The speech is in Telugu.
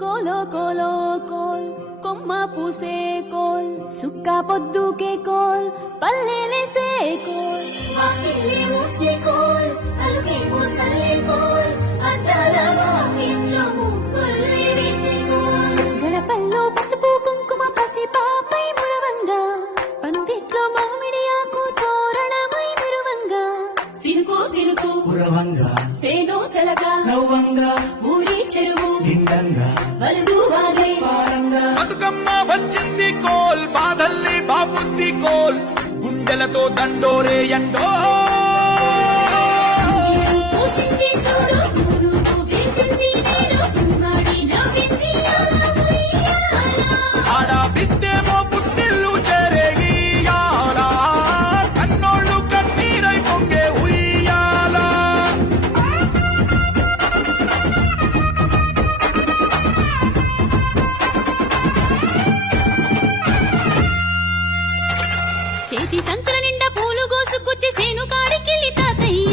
కోలో కోలో కోల్ కొమ్మ పూసే కోల్ సుక్క పొద్దుకే కోల్ పల్లెలేసే కోల్ వాకిలి ఊడ్చే కోల్ అలుకేమో సల్లే కోల్ అద్దాల వాకిట్లో ముగ్గులు వేసే కోల్ గడపల్లో పసుపు కుంకుమ పసి పాపై మురవంగా పందిట్లో మామిడి ఆకు తోరణమై మెరువంగా సినుకు సినుకు పురవంగా సేను సెలగా నవ్వంగా ఊరి చెరువు నిండంగా వలుగు వాగే బతుకమ్మ వచ్చింది కోల్ బాధల్ని బాబుద్ది కోల్ గుండెలతో దండోరే ఎండో పూసింది చూడు పూలు వేసింది నేడు ఉమ్మడి నవ్వింది ఆడ బిడ్డేమో పుట్టిల్లు చెరేగియాల కన్నోళ్ళు కన్నీరై పొంగే ఉయ్యాల చేతి సంచుల నిండా పూలు గోసుకొచ్చి సేను కాడికెళ్ళి తాతయ్య